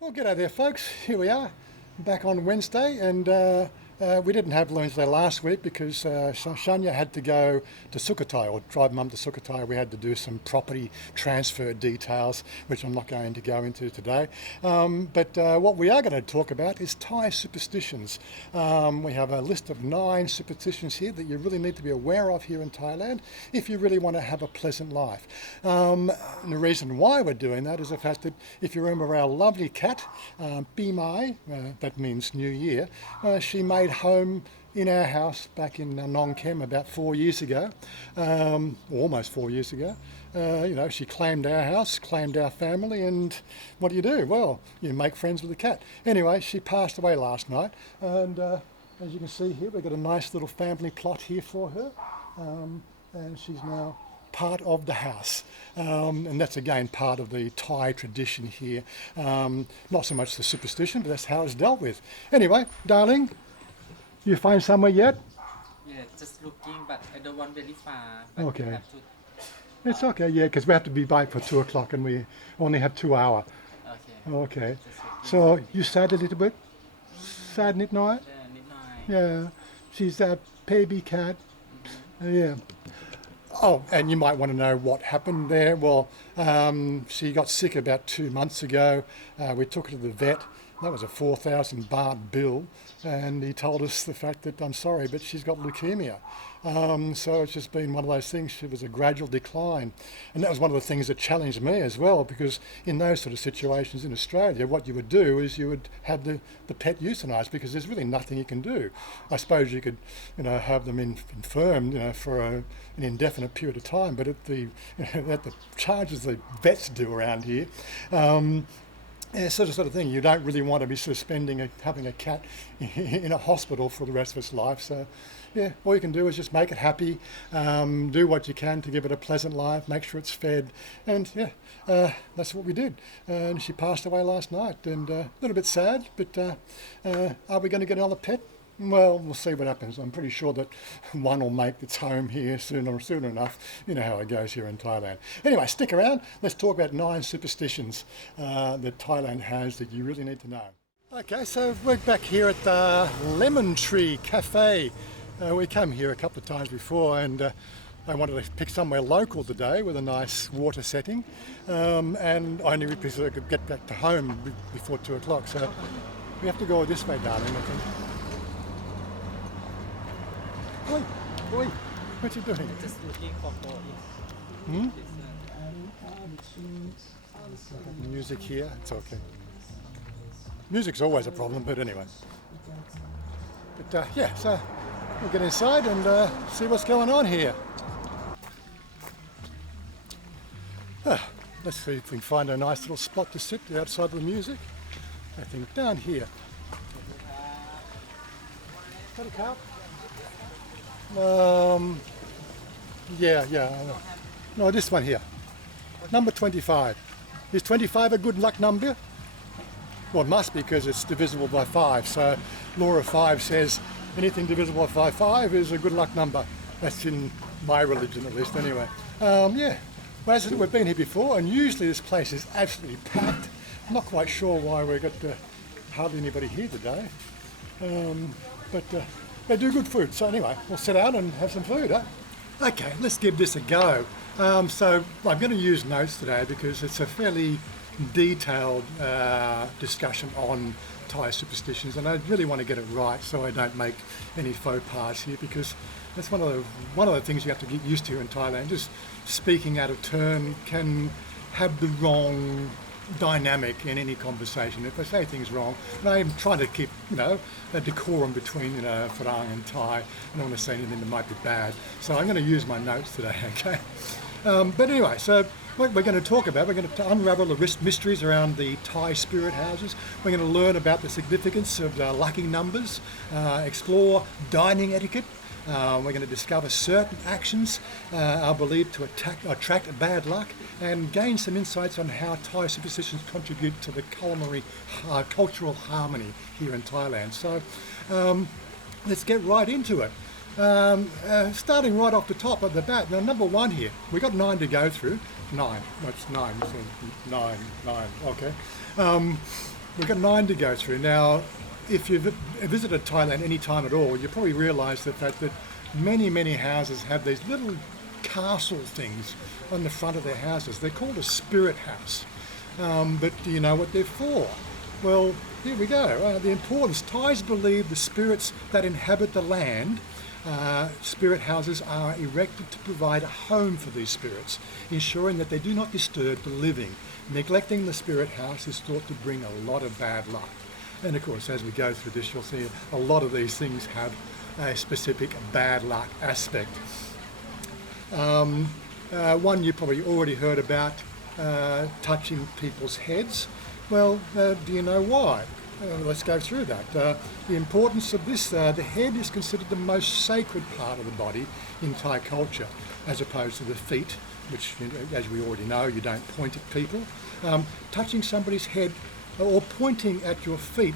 Well, g'day there, folks. Here we are, back on Wednesday, and we didn't have Wednesday last week because Chanya had to go to Sukhothai, or drive Mum to Sukhothai. We had to do some property transfer details, which I'm not going to go into today. But what we are going to talk about is Thai superstitions. We have a list of 9 superstitions here that you really need to be aware of here in Thailand if you really want to have a pleasant life. And the reason why we're doing that is the fact that if you remember our lovely cat, Pi Mai, that means New Year, she made home in our house back in Nong Kem about 4 years ago, almost 4 years ago. She claimed our house, claimed our family, and what do? Well, you make friends with the cat. Anyway, she passed away last night, and as you can see here, we've got a nice little family plot here for her, and she's now part of the house, and that's again part of the Thai tradition here. Not so much the superstition, but that's how it's dealt with. Anyway, darling, you find somewhere yet? Yeah, just looking, but I don't want very far. But Okay. you have to, It's okay, yeah, because we have to be back for 2 o'clock and we only have 2 hours. okay. Okay. Just looking. So you sad a little bit? Sad night? Yeah, midnight. Yeah. She's a baby cat. Yeah. Oh, and you might want to know what happened there. Well, she got sick about 2 months ago. We took her to the vet. That was a 4,000 baht bill, and he told us the fact that, I'm sorry, but she's got leukemia. So it's just been one of those things. It was a gradual decline. And that was one of the things that challenged me as well, because in those sort of situations in Australia, what you would do is you would have the pet euthanized, because there's really nothing you can do. I suppose you could, have them infirmed, for an indefinite period of time, but at the charges the vets do around here, yeah, sort of thing. You don't really want to be having a cat in a hospital for the rest of its life. So, yeah, all you can do is just make it happy, do what you can to give it a pleasant life, make sure it's fed, and yeah, that's what we did. And she passed away last night, and a little bit sad. But are we going to get another pet? Well, we'll see what happens. I'm pretty sure that one will make its home here soon enough. You know how it goes here in Thailand. Anyway, stick around. Let's talk about 9 superstitions that Thailand has that you really need to know. Okay, so we're back here at the Lemon Tree Cafe. We came here a couple of times before, and I wanted to pick somewhere local today with a nice water setting, and I knew because I could get back to home before 2 o'clock. So we have to go this way, darling, I think. Oi, what you doing? Just looking for Hmm? Music here, it's okay. Music's always a problem, but anyway. But yeah, so we'll get inside and see what's going on here. Let's see if we can find a nice little spot to sit outside of the music. I think down here. PopeKael? Yeah. No, this one here. Number 25. Is 25 a good luck number? Well, it must be, because it's divisible by 5. So law of 5 says anything divisible by 5 is a good luck number. That's in my religion, at least, anyway. Yeah. Well, as I said, we've been here before, and usually this place is absolutely packed. I'm not quite sure why we've got hardly anybody here today. But they do good food. So anyway, we'll sit down and have some food, huh? Okay, let's give this a go. So I'm going to use notes today because it's a fairly detailed discussion on Thai superstitions, and I really want to get it right so I don't make any faux pas here, because that's one of the things you have to get used to here in Thailand. Just speaking out of turn can have the wrong dynamic in any conversation. If I say things wrong, and I'm trying to keep, a decorum between, Farang and Thai. I don't want to say anything that might be bad. So I'm going to use my notes today, okay? But anyway, so what we're going to talk about, we're going to unravel the mysteries around the Thai spirit houses. We're going to learn about the significance of lucky numbers, explore dining etiquette. We're going to discover certain actions are believed to attract bad luck, and gain some insights on how Thai superstitions contribute to the cultural harmony here in Thailand. So let's get right into it. Starting right off the top at the bat, now number 1 here, we've got 9 to go through. 9, that's 9, so 9, okay. we've got 9 to go through. Now, if you've visited Thailand any time at all, you probably realise the fact that many houses have these little castle things on the front of their houses. They're called a spirit house. But do you know what they're for? Well, here we go. The importance. Thais believe the spirits that inhabit the land, spirit houses are erected to provide a home for these spirits, ensuring that they do not disturb the living. Neglecting the spirit house is thought to bring a lot of bad luck. And of course, as we go through this, you'll see a lot of these things have a specific bad luck aspect. One you probably already heard about, touching people's heads. Well, do you know why? Let's go through that. The importance of this, the head is considered the most sacred part of the body in Thai culture, as opposed to the feet, which, as we already know, you don't point at people. Touching somebody's head or pointing at your feet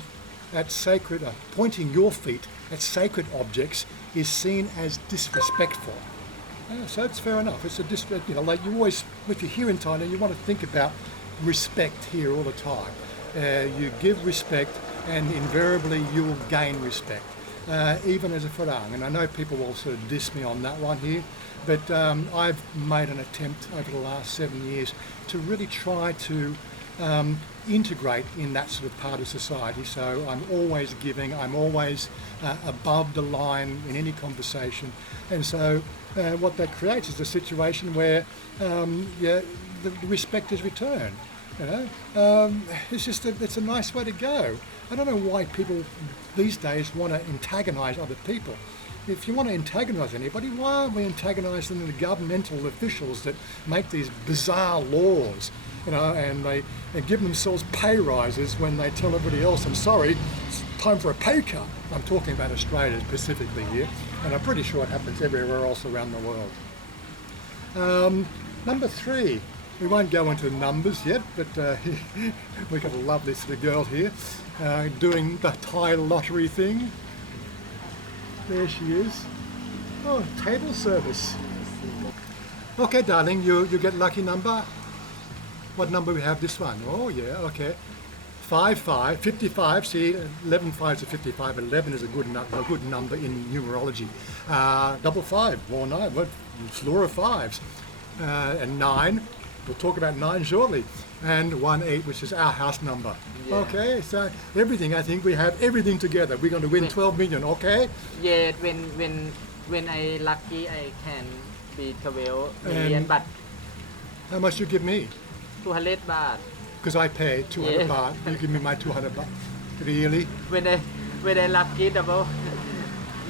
at sacred, pointing your feet at sacred objects is seen as disrespectful. So it's fair enough. It's a like you always, if you're here in Thailand, you want to think about respect here all the time. You give respect, and invariably you will gain respect, even as a Farang. And I know people will sort of diss me on that one here, but I've made an attempt over the last 7 years to really try to integrate in that sort of part of society. So I'm always giving, I'm always above the line in any conversation. And so what that creates is a situation where the respect is returned. You know, it's a nice way to go. I don't know why people these days want to antagonise other people. If you want to antagonise anybody, why aren't we antagonising the governmental officials that make these bizarre laws? You know, and they give themselves pay rises when they tell everybody else, I'm sorry, it's time for a pay cut. I'm talking about Australia specifically here, and I'm pretty sure it happens everywhere else around the world. Number 3, we won't go into numbers yet, but we've got a lovely sort of girl here doing the Thai lottery thing. There she is. Oh, table service. Okay, darling, you get lucky number. What number we have this one? Oh yeah, okay. 5, 55. See, 11 5s are 55. 11 is a good number in numerology. 5, more 9. What? It's law of 5s. And 9. We'll talk about 9 shortly. And 18, which is our house number. Yeah. Okay, so everything. I think we have everything together. We're going to win 12 million. Okay. Yeah, when I lucky, I can be 12 million, but How much you give me? 200 baht. Because I pay 200 Yeah. baht. You give me my 200 baht. Really? When I lucky double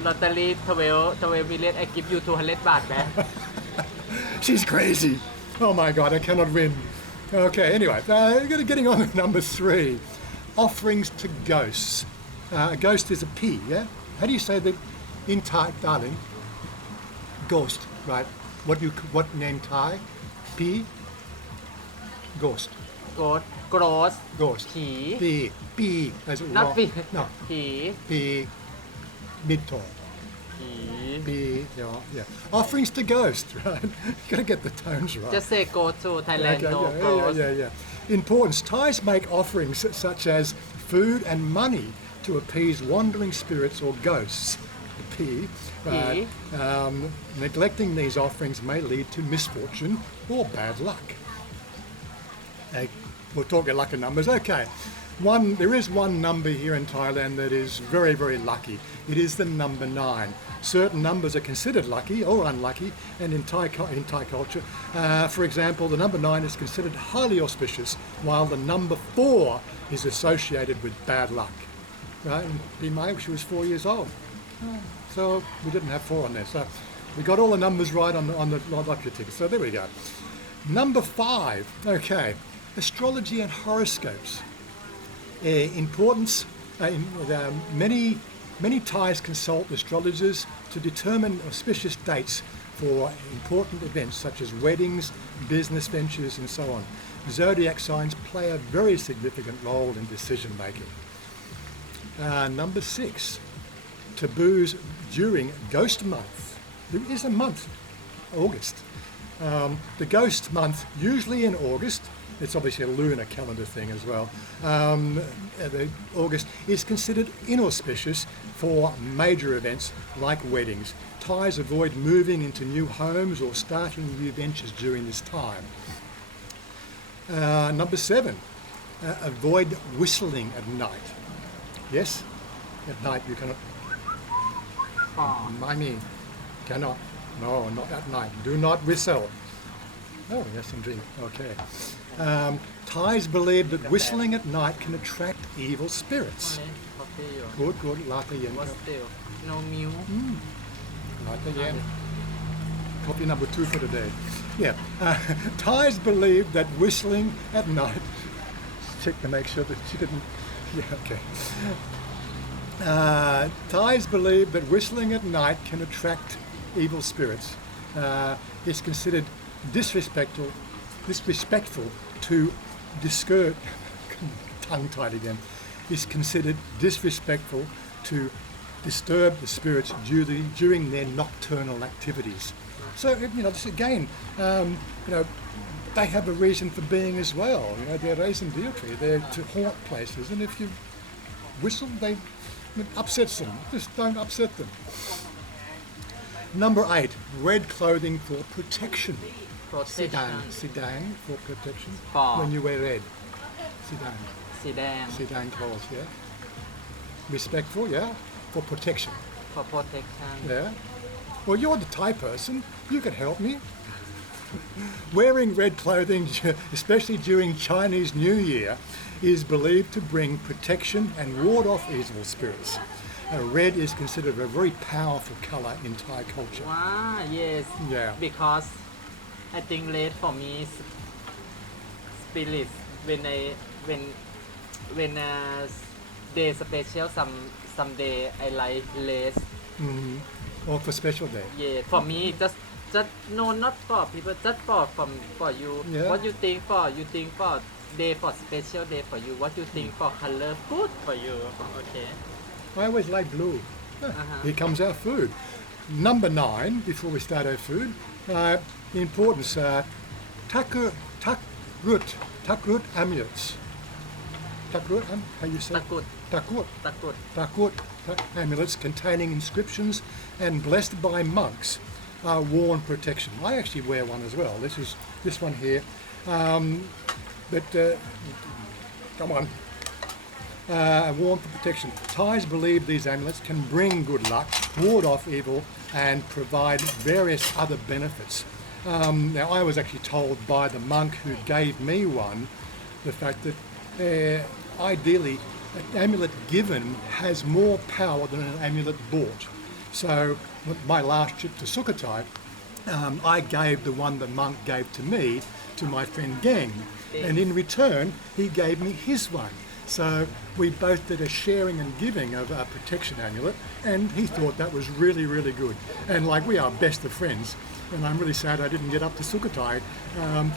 lottery 12 million, I give you 200 baht back. She's crazy. Oh my God, I cannot win. Okay, anyway, getting on to number 3. Offerings to ghosts. A ghost is a P, yeah? How do you say that in Thai, darling? Ghost, right? What name Thai? P? Ghost. Gross. Ghost. P. P. P. As it Not P. No. P. P. Mid-tone. P. P. Yeah. Offerings to ghosts, right? You gotta get the tones right. Just say go to Thailand, Okay, no yeah, ghost. yeah. Importance. Thais make offerings such as food and money to appease wandering spirits or ghosts. The P. P. Neglecting these offerings may lead to misfortune or bad luck. We'll talk about lucky numbers. Okay. There is one number here in Thailand that is very, very lucky. It is the number 9. Certain numbers are considered lucky or unlucky, and in Thai culture, for example, the number 9 is considered highly auspicious, while the number 4 is associated with bad luck. Right? And she was 4 years old, so we didn't have 4 on there. So we got all the numbers right on the lottery ticket. So there we go. Number 5. Okay, astrology and horoscopes. Importance. Many Thais consult astrologers to determine auspicious dates for important events such as weddings, business ventures, and so on. Zodiac signs play a very significant role in decision making. Number 6, taboos during Ghost Month. There is a month, August. The Ghost Month, usually in August, It's obviously a lunar calendar thing as well. August is considered inauspicious for major events like weddings. Thais avoid moving into new homes or starting new ventures during this time. Number 7, avoid whistling at night. Yes, at night you cannot. I mean, cannot. No, not at night. Do not whistle. Oh, yes, some drink. Okay. Thais believe that whistling at night can attract evil spirits. Good, good. Latte yen. What's still? No milk. Latte yen. Copy number 2 for today. Yeah. Thais believe that whistling at night. Check to make sure that she didn't. Yeah, okay. Thais believe that whistling at night can attract evil spirits. It's considered disrespectful to discourage. Tongue-tied again. It's considered disrespectful to disturb the spirits during their nocturnal activities. So this again, they have a reason for being as well. They're raising deity. They're to haunt places, and if you whistle, it upsets them. Just don't upset them. Number 8, red clothing for protection. Sidang for protection. When you wear red. Sidang clothes, yeah. Respectful, yeah. For protection. For protection. Yeah. Well, you're the Thai person. You could help me. Wearing red clothing, especially during Chinese New Year, is believed to bring protection and ward off evil spirits. Red is considered a very powerful colour in Thai culture. Wow, yes. Yeah. Because I think red for me is spirit. When day special, some day I like red. Or for special day. Yeah, for me just no, not for people, just for you. Yeah. What you think for? You think for day for special day for you. What you think for color good for you? Okay. I always like blue. Here comes our food. Number 9, before we start our food, the importance, takrut amulets. Takrut, how you say? Takrut amulets containing inscriptions and blessed by monks are worn protection. I actually wear one as well. This one here. Come on. Worn for protection. Thais believe these amulets can bring good luck, ward off evil, and provide various other benefits. Now, I was actually told by the monk who gave me one the fact that ideally an amulet given has more power than an amulet bought. So my last trip to Sukhothai, I gave the one the monk gave to me to my friend Gang, and in return he gave me his one. So we both did a sharing and giving of a protection amulet, and he thought that was really, really good. And like, we are best of friends, and I'm really sad I didn't get up to Sukhothai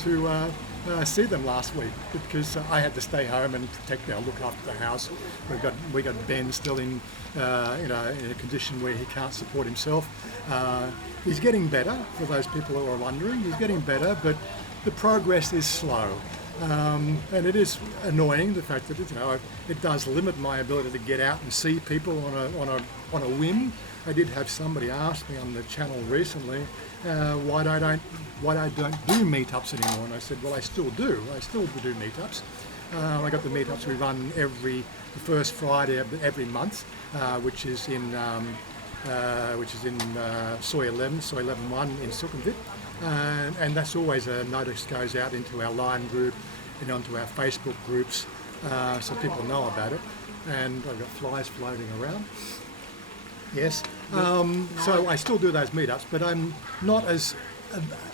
to see them last week, because I had to stay home and look after the house. We got Ben still in in a condition where he can't support himself. He's getting better, for those people who are wondering. He's getting better, but the progress is slow. And it is annoying, the fact that it does limit my ability to get out and see people on a whim. I did have somebody ask me on the channel recently why I don't do meetups anymore, and I said, well, I still do meetups. I got the meetups we run the first Friday of every month, which is in Soy 11.1 in Sukhumvit. And that's always a notice goes out into our Line group and onto our Facebook groups, so people know about it. And I've got flies floating around. Yes. So I still do those meetups, but I'm not as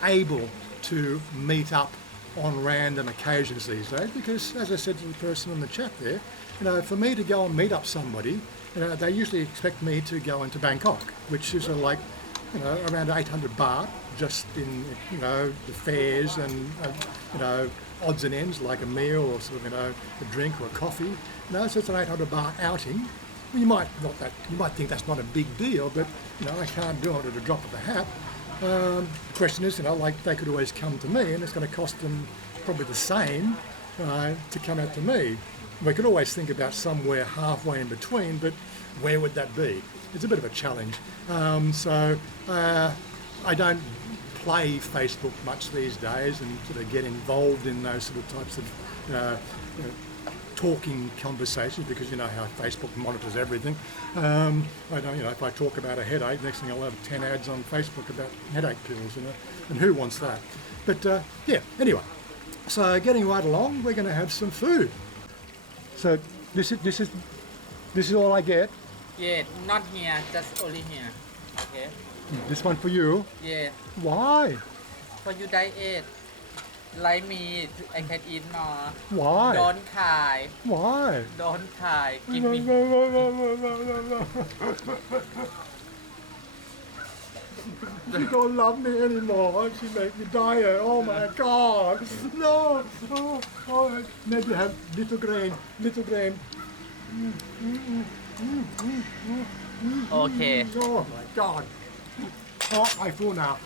able to meet up on random occasions these days, because, as I said to the person in the chat there, for me to go and meet up somebody, they usually expect me to go into Bangkok, which is around 800 baht, just in the fares and odds and ends like a meal or sort of a drink or a coffee. So it's an 800 baht outing. You might think that's not a big deal, but I can't do it at a drop of a hat. The question is, they could always come to me, and it's going to cost them probably the same to come out to me. We could always think about somewhere halfway in between, but where would that be? It's a bit of a challenge. I don't play Facebook much these days and sort of get involved in those sort of types of talking conversations, because you know how Facebook monitors everything. I don't, if I talk about a headache, next thing I'll have 10 ads on Facebook about headache pills, and who wants that? But yeah, anyway, so getting right along, we're going to have some food. So this is all I get. Yeah, not here, just only here. Okay. This one for you. Yeah. Why? For you diet, like me, I can eat more. Why? Don't cry. Why? Don't cry. Give me. She don't love me anymore. She make me diet. Oh my God! No! Oh. Maybe have little grain. Okay. Oh my God! Oh, I full now.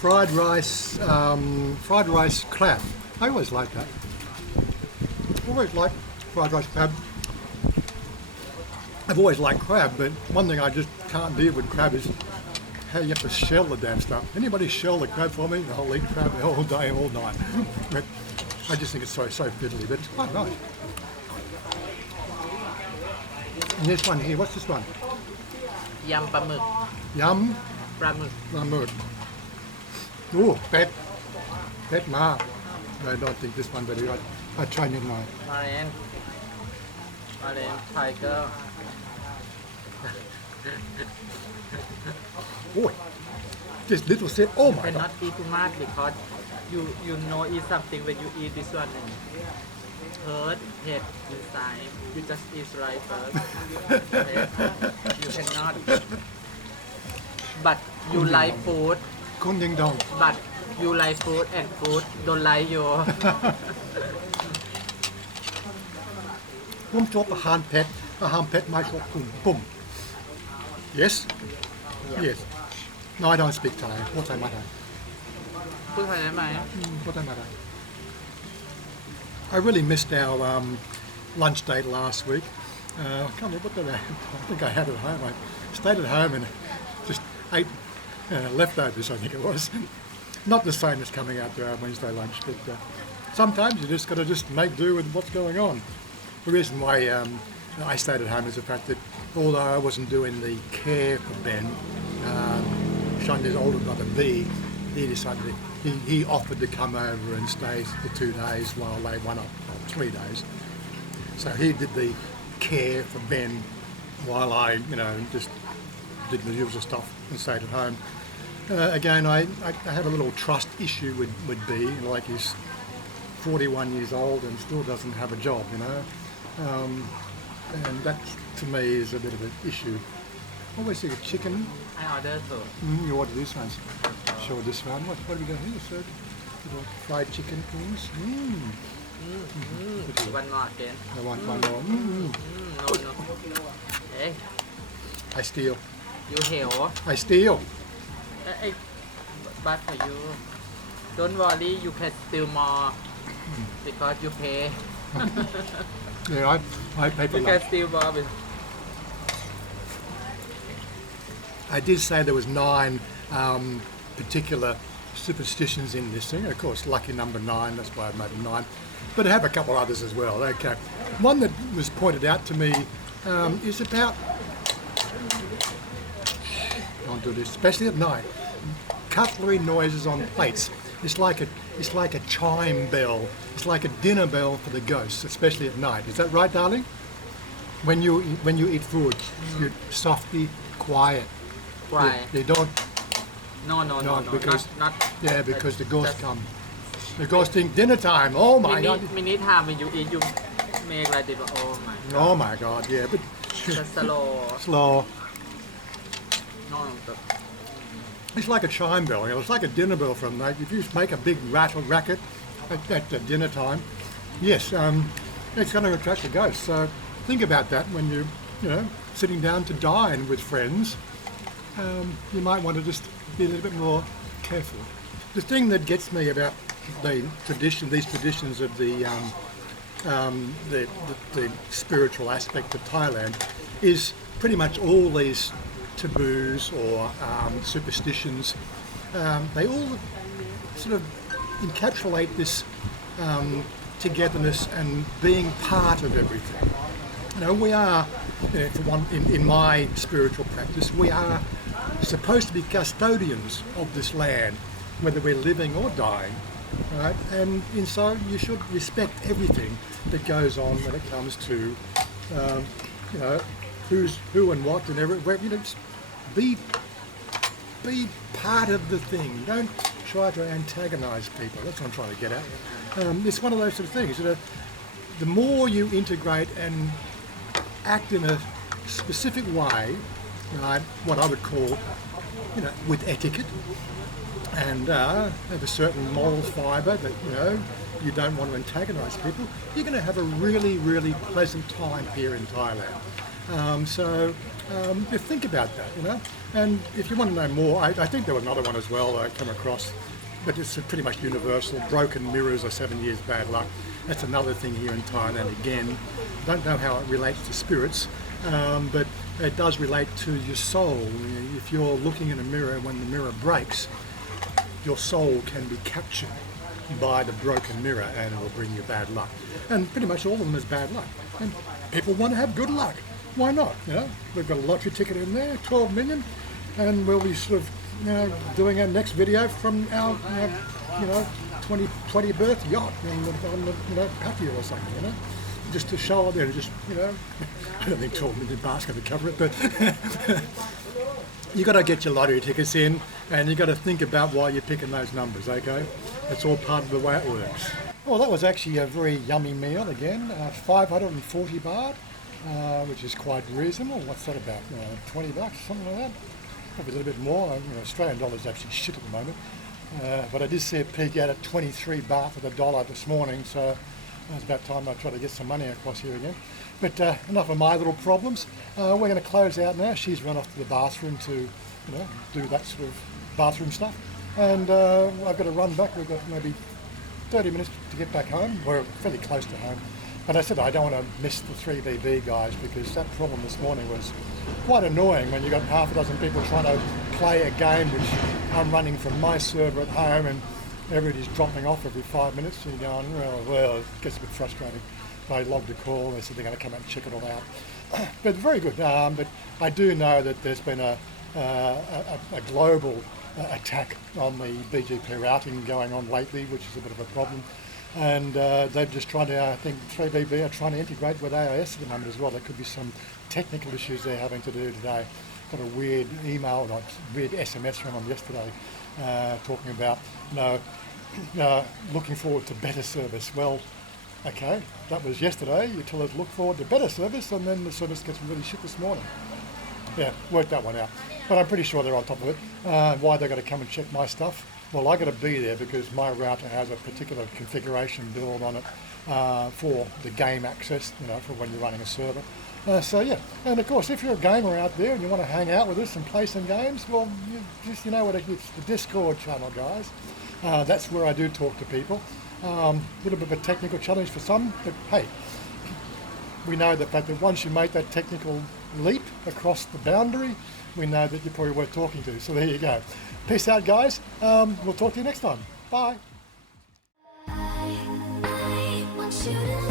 Fried rice crab. I always like that. Always like fried rice crab. I've always liked crab, but one thing I just can't deal with crab is how you have to shell the damn stuff. Anybody shell the crab for me? I'll eat crab all day, all night. But I just think it's so fiddly, but it's quite nice. And this one here, what's this one? ยำปลาหมึก Yum ปลาหมึก lamut. Ooh, pet ma. I don't think this one very good. I'll try it now. มาเรนไทเกอร์ Oh, this little set. Oh my God. cannot eat too much because you know eat something when you eat this one and hurt head inside. You just eat right first. Okay? You cannot. But you like food. Kun ding dong. But you like food and food don't like you. ผมชอบอาหารเผ็ดไม่ชอบปุ่ม Yes? Yes. No, I don't speak Thai. พูดไทยไม่ได้ พูดไทยได้ไหม พูดไทยไม่ได้ I really missed our lunch date last week. I can't remember what I think I had at home. I stayed at home and just ate leftovers, I think it was. Not the same as coming out to our Wednesday lunch, but sometimes you just got to just make do with what's going on. The reason why I stayed at home is the fact that although I wasn't doing the care for Ben, Chanya's older brother B, he decided he offered to come over and stay for 2 days while they went up 3 days. So he did the care for Ben while I, just did the usual stuff and stayed at home. Again, I have a little trust issue with B, like he's 41 years old and still doesn't have a job, and that to me is a bit of an issue. Always think of chicken. I order so. You order this one. Show this one. What have we got here? So, little fried chicken things. One more again. I want one more. No. Hey, I steal. you hell. I steal. But for you, don't worry, you can steal more because you pay. Yeah, I pay for You can lunch. steal more. I did say there was 9 particular superstitions in this thing. Of course, lucky number 9, that's why I made it 9. But I have a couple others as well. Okay. One that was pointed out to me is about, don't do this, especially at night, cutlery noises on plates. It's like a chime bell. It's like a dinner bell for the ghosts, especially at night. Is that right, darling? When you eat food, you're softly, quiet. Why? You don't. No. Because not. yeah, because the ghosts come. The ghosts think dinner time. Oh my God. Many time when you eat, you make like this. Oh my God. Oh my God. Yeah, but Just slow. slow. No. It's like a chime bell. It's like a dinner bell from night. If you make a big racket at dinner time, yes, it's going to attract the ghosts. So think about that when you sitting down to dine with friends. You might want to just be a little bit more careful. The thing that gets me about these traditions of the spiritual aspect of Thailand is pretty much all these taboos or superstitions. They all sort of encapsulate this togetherness and being part of everything. You know, we are, for one, in my spiritual practice, we are supposed to be custodians of this land, whether we're living or dying, right? And so you should respect everything that goes on when it comes to, you know, who's who and what and everywhere. You know, just be part of the thing. Don't try to antagonize people. That's what I'm trying to get at. It's one of those sort of things. You know, the more you integrate and act in a specific way, right, what I would call, you know, with etiquette, and have a certain moral fibre that, you know, you don't want to antagonize people, you're going to have a really, really pleasant time here in Thailand. So think about that, you know. And if you want to know more, I think there was another one as well I come across, but it's pretty much universal. Broken mirrors are 7 years bad luck. That's another thing here in Thailand. Again, don't know how it relates to spirits, but it does relate to your soul. If you're looking in a mirror, when the mirror breaks, your soul can be captured by the broken mirror and it will bring you bad luck. And pretty much all of them is bad luck. And people want to have good luck. Why not? You know, we've got a lottery ticket in there, 12 million, and we'll be sort of, you know, doing our next video from our, you know, 20 birth yacht on the you know, patio or something, you know, just to show it there, just, you know, I don't think 12 million baht's going to cover it, but you got to get your lottery tickets in, and you got to think about why you're picking those numbers, okay? It's all part of the way it works. Well, that was actually a very yummy meal again, 540 baht, which is quite reasonable. What's that about? 20 bucks, something like that? Probably a little bit more. You know, Australian dollar's actually shit at the moment. But I did see it peak out at 23 baht for the dollar this morning, so it's about time I try to get some money across here again. But enough of my little problems. We're going to close out now. She's run off to the bathroom to, you know, do that sort of bathroom stuff. And I've got to run back. We've got maybe 30 minutes to get back home. We're fairly close to home. But I said I don't want to miss the 3BB guys, because that problem this morning was quite annoying when you got half a dozen people trying to play a game which I'm running from my server at home and everybody's dropping off every 5 minutes, and you're going, well, it gets a bit frustrating. They logged a call, they said they're going to come out and check it all out. But very good. But I do know that there's been a global attack on the BGP routing going on lately, which is a bit of a problem. And they're just trying to, I think 3BB are trying to integrate with AIS at the moment as well. There could be some technical issues they're having to do today. Got a weird email, not weird SMS from them yesterday, talking about, you know, looking forward to better service. Well, okay, that was yesterday. You tell us look forward to better service, and then the service gets really shit this morning. Yeah, worked that one out. But I'm pretty sure they're on top of it. Why they're going to come and check my stuff? Well, I got to be there because my router has a particular configuration build on it for the game access, you know, for when you're running a server. So yeah, and of course, if you're a gamer out there and you want to hang out with us and play some games, well, you know what, it's the Discord channel, guys. That's where I do talk to people. A little bit of a technical challenge for some, but hey, we know the fact that once you make that technical leap across the boundary, we know that you're probably worth talking to. So there you go. Peace out, guys. We'll talk to you next time. Bye. I want you to